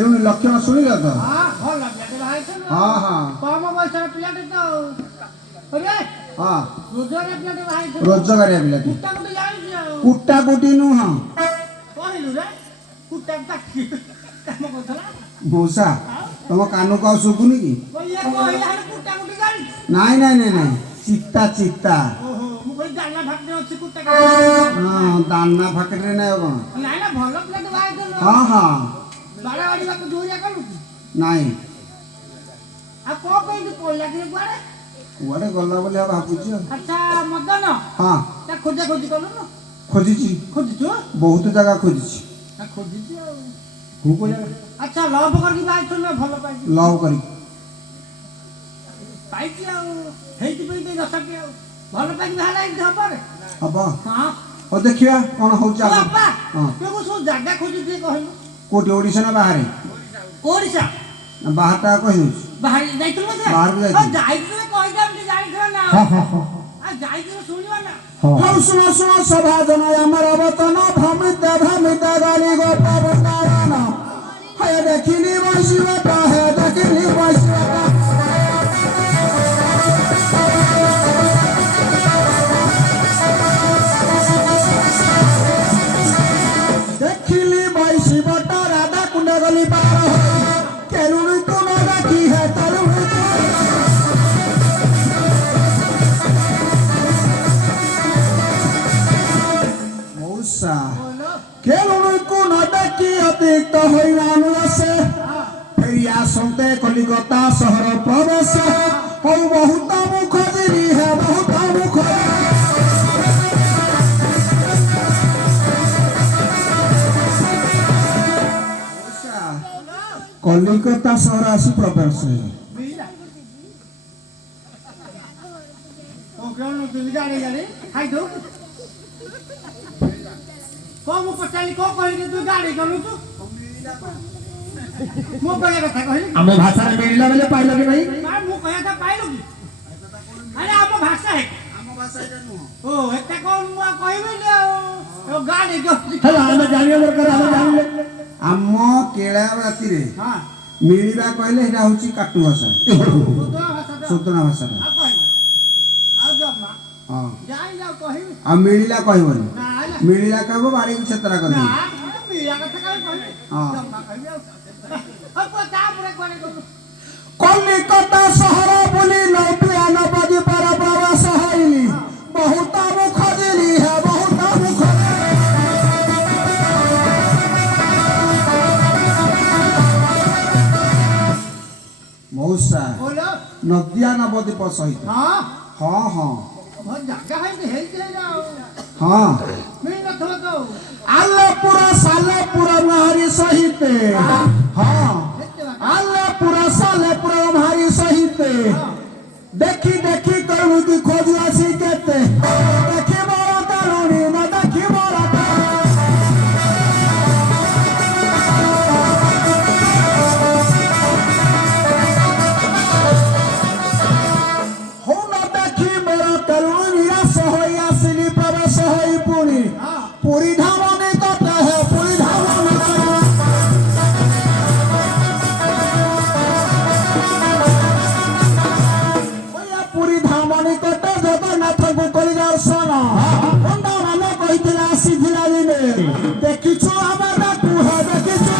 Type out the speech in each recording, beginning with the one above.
केलुनी लक्षण सुनिल तो हां भल पिलाटे भाई छ हां हां कम बयसर पिलाटे तो अरे हां रोजगार पिलाटे भाई छ रोजगार पिलाटी कुट्टा कुटी जाई कुट्टा कुटी नु हां कहलु रे कुट्टा काटी काम करथला मौसा तुम कानु का सुकुनी की भैया कहला कुट्टा कुटी जाई नाही नाही नाही नाही चित्ता चित्ता ओहो मु कहि दाना भागने अछि कुट्टा काटी हां दाना फकरे नाही कोन नाही ना भल पिलाटे भाई छ हां हां बाड़ा बाड़ी बाक जोरिया कलु नाही आ को कहि कि कोइला कि गुआरे कुआडे गल्ला बोली भाबुची अच्छा मदन हां ता खोजा खोजी कलु न खोजिची खोजिछु बहुत जगह खोजिची आ खोजिछु हु को जगह अच्छा लव करके भाई छ न भल पाई लव करी पाइछि आ हेति पई दे दसके भल पाई भाला एक धपर अब हां ओ देखिया कोन होउची बाबा हां केगो सो जागा खोजी दे कहलु कोटी ओडिसा ना बाहरे ओडिसा ना बाहरटा कहि होउची बाहर जाइछु मते बाहर भी ओ जाइछु जाइछु कहि दाम कि जाइछु ना हां हां हां आ जाइछु सुनिवा ना हां सुनो सुनो सभा जन हमर अवतन भ्रमित भ्रमित गाली गोपाल नारायण है देखिनी वंशीवटा है देखिनी वंशीवटा देखिली वंशीवटा राधा कुंड गली पार केलुनी तो ना की है तरुणी मौसा बोलो केलुनी को नडकी अतिक्त होइनानु से फेरिया संते कलिकता शहर प्रवेश हो बहुत मुख दिली है बहुत मुख कलिकता शहर आसी प्रवेश बिला ओ केन दिल गाड़ी गाड़ी खाइ दो को मु पचाली को कहि के तू गाड़ी गलु तू मु कहया कथा कहि आमे भाषा रे मिलिला बेले पाइलो कि नहीं ना मु कहया था पाइलु की अरे हम भाषा है हम भाषा रे नु ओ एते कोन मु कहबे ले ओ गाड़ी जो हेला आमे जानियो दरकार आमे जानिले आम केळा राती रे हां मिलिबा कहले हेटा होची काटू भाषा सुदना भाषा सुतना भाषा आ कहबो आ जब ना हां जाई जाओ कहि आ मिलिला कहबनी ना ना मिलिला कहबो बाड़ी को छतरा कर ना दे मिया कथा कहि कहि हां जब ना कहबे अब को तापरे कोने को कलिकता शहर बुली नौपिया नबदी पर प्रवास हईली बहुत मुख दिली है बहुत मुख मौसा बोलो नदिया नबदी पर सहित हां हाँ हाँ बहुत जगह है हे जाओ हाँ मिल न थो तो आलेपुरा सालेपुरा महारी सहित हाँ आलेपुरा सालेपुरा महारी सहित देखी देखी करू की खोज आसी केते देखी मोरा तरुणी न देखी मोरा हो न देखी मोरा तरुणी निराश होई आसिली प्रवेश होई पुरी पुरी धाम ने कते है पुरी धाम ने पुरी धाम निकटे जगन्नाथ को करी दर्शन पंडा माने कहिथिला आसीथिला दिने देखिछु आमे डाकू है देखिछु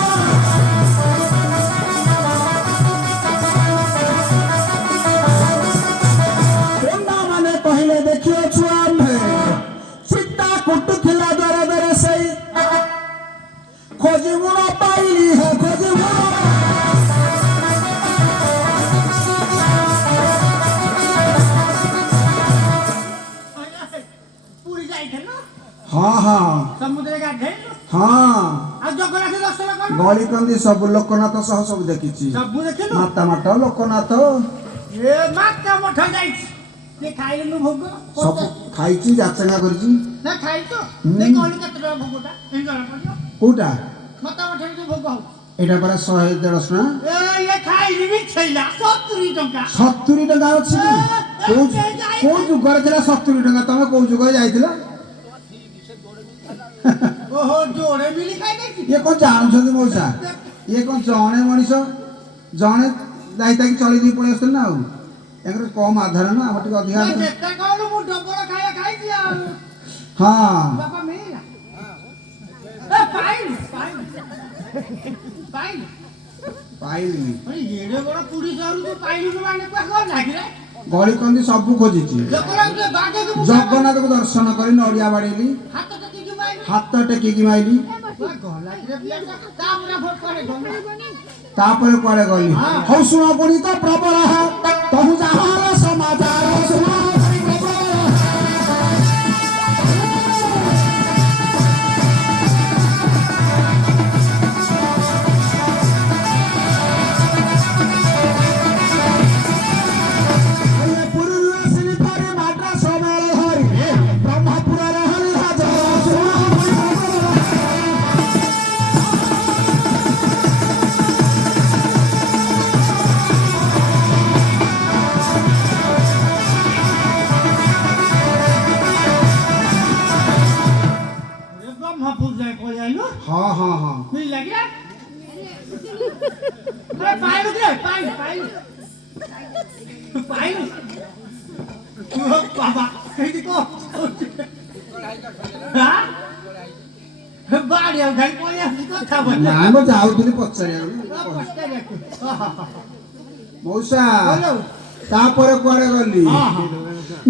पंडा माने कहिले देखियो छु आमे चित्ता कुटु खिला दरे दरे सही खोजी मुना पाइली है खोजी मुना पूरी जाई थे ना हाँ हाँ समुद्र का ढेर हाँ आ जगन्नाथ दर्शन कर गली कंदी सब लोकनाथ सह सब देखिछि सब देखिलो माता माता लोकनाथ ए माता मठ जाई ये खाइले नु भोग सब खाइछि जाचना करछि ना खाइ तो ने कहली कतरा भोगटा एही जरा पड़ियो कोटा माता मठ जो भोग हो एटा पर 100 150 ना ए ये खाइली भी छैला 70 टका 70 टका अछि को जुगर थिला 70 टका तमे को जुगर जाइथिला ओहो जोड़े मिली खाइ नै ये को जानु छथि मौसा ये कौन जणे मनीष जणे दायित्व की चली दी पळै आस्तन ना एकर कम आधार ना हम टिक अधिक आधार ଯେତେ କହିଲୁ ମୁଁ ଡବଲ ଖାଇବା ଖାଇଛି ଆଉ हां ବାପା ମିଳିଲା ଏ ପାଇଲି ପାଇଲି ପାଇଲି पाइली अरे येडे बड़ा पुलिस और तो पाइली को माने को कौन लागिले गली कंदी सब खोजिची जकरा के बागे के जगन्नाथ को दर्शन करी नड़िया बाड़ेली हाथ टकी की माइली हाथ टेकी की माइली गला के बिया तामरा फोट करे गला तापर कुआडे गली हौ सुना पड़ी तो प्रबल है तहु जहार समाचार सुना ब्रह्मपुर जाए को आइलो हां हां हां नहीं लगिया अरे पाइलो के पाइलो पाइलो पाइलो तू बाबा कहीं को हां बाड़ी और घर को या कथा बोल ना म जाउथली पछरिया मौसा बोलो तापर कुआडे गली हां हां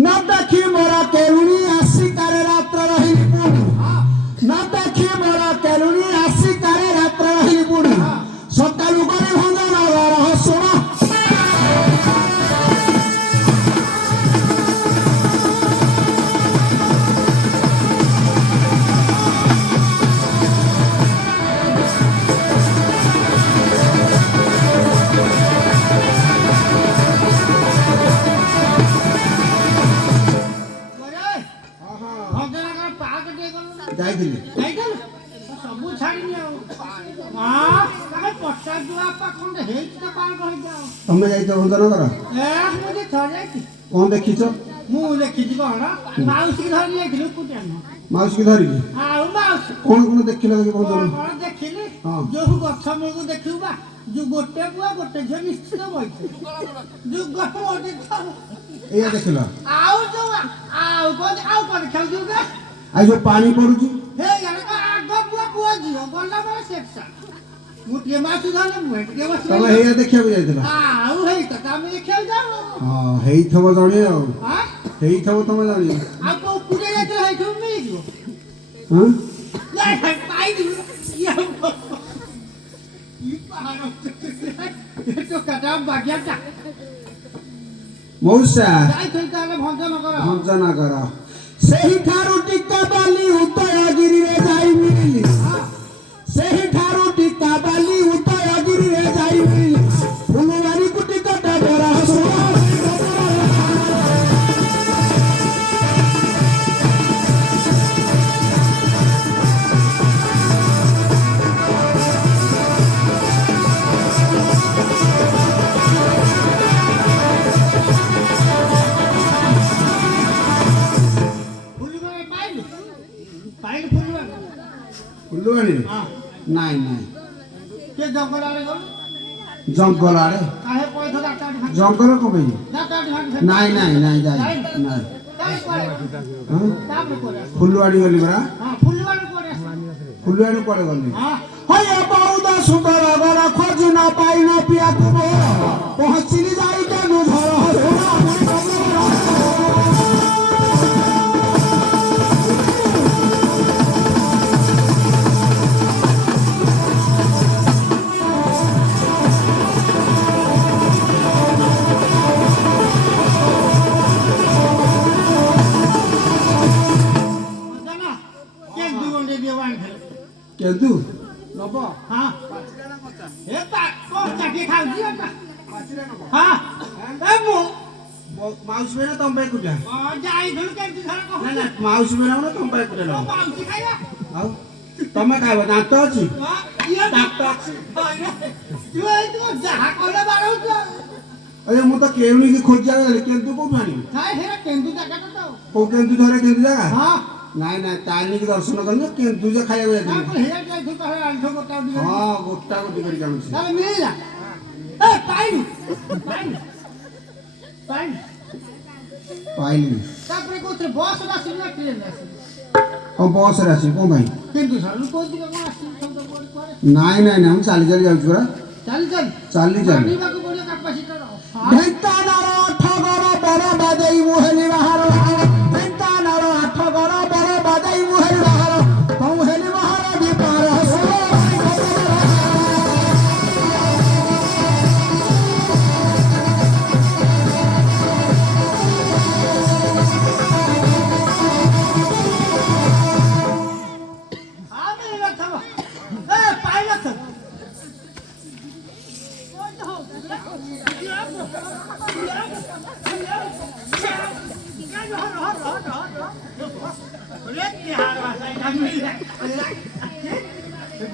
न देखी मोरा केलुनी आसी करे रात्र रहिली पुणी न देखी मोरा केलुनी आसी करे रात्र रहिली पुणी सकालु गरी भंजन रह सुना जाइदिली जाइदल सब छाड़ी नियो हां काहे पछा दुआ पा कोन हेच त पार कर जाओ तमे जाइतो भंजन कर ए मुझे थरे की कोन देखिछ मु लेखिछि कोन माउसी के धरि लेखिलु कुटिया माउस की धरी हां माउसी कोन कोन देखिला देखि भंजन कोन देखिली हां जो गछ में देखिबा जो गोटे बुआ गोटे झ निश्चित होइछ जो गछ ओटे एया देखिला आउ कोन खेल जुगा आ जो पानी पड़ुची हे यार का आगो बुआ बुआ जियो गल्ला बड़ा सेक्शन मुटिए मासु धले मुटिए मासु तमे हेया देखिया को जाइतला आउ हेई त कामे खेल जाओ हां हेई थबो जणी आ हां हेई थबो तमे जणी आ को कुडे जाते है तुम नहीं जो हां यार पाई दी या ई पहाड़ो ये तो कदम बागियाटा मौसा जाई थई ताले भंजन कर सेही ठारू टिक्का बाली उदयगिरी रे जाई मिली सेही ठारू टिक्का बाली उदयगिरी रे जाई मिली फुलवारी कुटी कटा डरा सुना फुलवारी नाई नाई के जंगल आले गल जंगल आड़े काहे पैसा डाटा जंगल को भाई डाटा नाई नाई नाई जाई नाई काहे कोरे हां ताप कोरे फुलवारी गली बरा हां फुलवाड़ी कोरे फुलवारी पड़े गली हां होय बहुदा सुंदर गरा खोज ना पाई ना पिया कुबो पहुंचली जाई के नु घर होना केदू नबो हां ए पा को चाटी खाउ दियो ना हां ए मो माउस में ना तुम पे कुटा जाई धुल के घर को ना ना माउस में ना तुम पे कुटा ना माउसी खाया आउ तमे खाइबो दांत अछि ये दांत अछि तू ए तू जहा कोले बारो छ अरे मु तो केउनी की खोज जागा केंदू को मानी हाय हे केंदू जगह तो को केंदू धरे केंदू जागा हां ନାଇଁ ନାଇଁ ତାରିଣୀ କି ଦର୍ଶନ କରିନ କିନ୍ତୁ ଯେ ଖାଇବାକୁ ଯାଇଥିଲି ତାପରେ ହେଇ ଯାଇଥିବ ତାହେଲେ ଆଣ୍ଠୁ ଗୋଟା ଟିକେ ହଁ ଗୋଟା ଗୋଟି କରିକି ଆଣୁଛି ତାହେଲେ ମିଳିଲା ଏ ପାଇଲୁ ପାଇଲୁ ପାଇଲୁ ପାଇଲିନି ତାପରେ କୋଉଥିରେ ବସ୍ ଆସିଲି ନା ଟ୍ରେନ୍ ଆସିଲି ହଁ ବସରେ ଆସିବି କ'ଣ ପାଇଁ କିନ୍ତୁ ସାର୍ କୋଉଠି କ'ଣ ଆସିଲି ସବୁ କୁଆଡ଼େ ନାଇଁ ନାଇଁ ନାଇଁ ମୁଁ ଚାଲି ଚାଲି ଯାଉଛି ପରା ଚାଲି ଚାଲି ଚାଲି ଚାଲି ମାନିବାକୁ ପଡ଼ିବ କାପାସିଟର ଢେଙ୍କାନାଳ ଆଠଗଡ଼ ବର ବାଜେଇ ମୁଁ ହେଲି ବାହାର ଢେଙ୍କାନାଳ ଆଠଗଡ଼ ବର ବାଜେଇ ମୁଁ ହେଲି ବାହାର ତୁ ହେଲି ବାହାର ବିପାର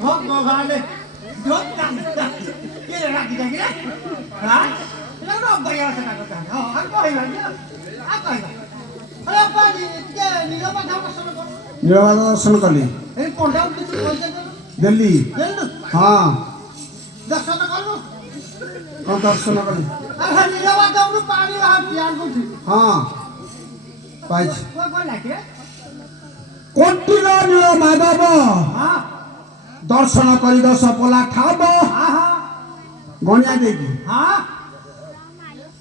ভগবানে যত কে রাখি থাকি রে হ্যাঁ এটা তো অব্যায় আছে না কথা আর কইবা আর কইবা আরে পানি কে নীলমা ধাম দর্শন কর ନୀଳମାଧବ ଦର୍ଶନ କଲି এই কোনটা কিছু পয়সা দেব ଦେଲି দেলু ହଁ দর্শন করলু କ'ଣ ଦର୍ଶନ କଲି আরে নীলমা ধামରୁ ପାଣି ବାହାରୁଛି ଆଙ୍ଗୁଠି ହଁ ପାଇଛି কোন ଲାଗେ କୋଟିର ନୀଳମାଧବ হ্যাঁ ଦର୍ଶନ କରି ଦଶ ପଲା ଖାବ হ্যাঁ হ্যাঁ ଗଣିଆ ଦେଇକି হ্যাঁ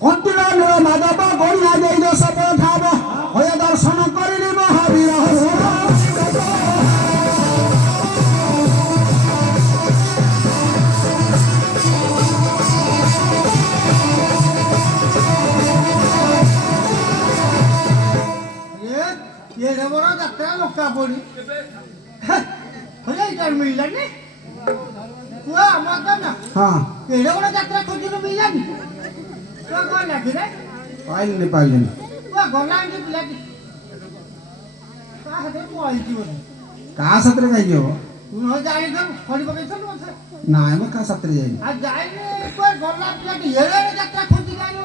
କୋଟିର ନୀଳମାଧବ ଗଣିଆ ଦେଇ ଦଶ ପଲା ଖାବ ହୟ ଦର୍ଶନ କରିଲି ମହାବୀର ये रे बड़ा যাত্রা লোকা পড়ি হলে এটা মিললানি পুরা মাতা না ହଁ এরে বড় যাত্রা খুঁজিলো মিললানি তো কোন লাগি রে ପାଇଲିନି ପାଇଲିନି পুরা গলাঙ্গি পিলাটি কাহতে পয়ছি বলে କାହା ସାଥିରେ କାହିଁକି ହବ তুই ন যাই তো খড়ি পকাইছল বসে ନାଇଁ ମ କାହା ସାଥିରେ ଯାଇନି আর যাই রে পুরা গলা পিলাটি এরে যাত্রা খুঁজি গাইলো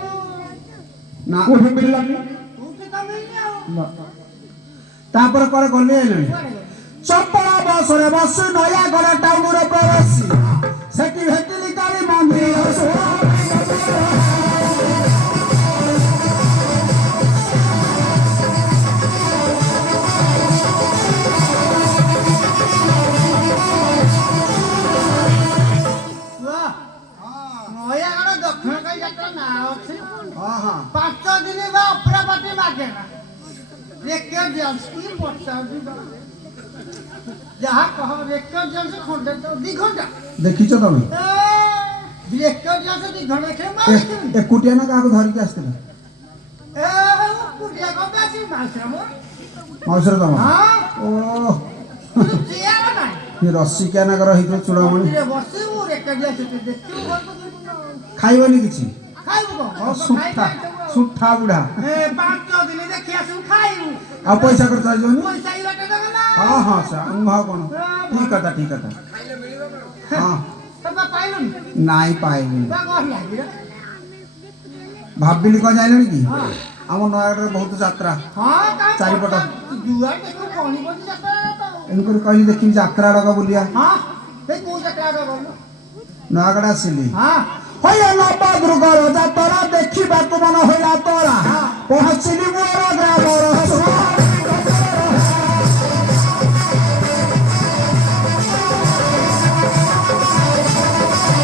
ନା କୋଉଠି ମିଳିଲାନି তুই তো মিলনি আও ତାପରେ କୁଆଡ଼େ ଗଲି ଆଇଲେଣି কোয়ারে গেল ଚପଳ ବସରେ ବସି ନୟାଗଡ଼ ଟାଉନରେ ପ୍ରବେଶି ସେଠି ଭେଟିଲି କାଳି ମନ୍ଦିର পুরা নয়াগড় দক্ষিণ কাই যাত্রা না আছে ହଁ ହଁ 5 দিন বা অপরা পাটি মাগে না রেকে জলস কি পড়তা দিবা যাহা কহ রেকে জলস খন্ডে তো 2 ঘন্টা ଦେଖିଛ ତମେ রেকে জলস 2 ঘন্টা দেখে মা ଏକୁଟିଆ ନା କାହାକୁ ଧରିକି ଆସିଥିଲ এ কুটিয়া কবে আসি মাছরাম ମଉସର ତମ হ্যাঁ ଓ তুই চেয়ার নাই ରସିକିଆ ନାଗର ହେଇଥିବ ଚୂଡ଼ାମଣି রে বসে ও রেকে জলস দেখি গল্প ଖାଇବନି କିଛି খাইবো ହଁ ସୁଠା ସୁଠା ବୁଢା এ 5 দিন দেখি আসু খাইবু ଆଉ ପଇସା ଖର୍ଚ୍ଚ ହେଇଯିବନି পয়সা ইবাটা দেব না ହଁ ହଁ ଆଉ କ'ଣ ଠିକ କଥା ଠିକ କଥା ହଁ ତମେ ପାଇଲନି ନାଇଁ ପାଇଲିନି ବା କହ ଲାଗି ରେ ଭାବିଲି କ'ଣ ଜାଣିଲଣି କି ହଁ ଆମ ନୟାଗଡ଼ରେ ବହୁତ ଯାତ୍ରା ହଁ କାଇଁ ଚାରିପଟ। ଜୁଆର ଦେଖୁ କଣି ବସି ଯାତ୍ରା ତ ଏଣୁକରି କହିଲି ଦେଖିବି ଯାତ୍ରା ଆଡ଼କ ବୁଲିବା ହଁ এই কোন যাত্রা গল ନୟାଗଡ଼ ଆସିଲି ହଁ ହୟ ନବଦୁର୍ଗର ଯାତ୍ରା ଦେଖିବାକୁ ମନ ହେଲା ତୋରା ହଁ। ପହଞ୍ଚିଲି ମୋର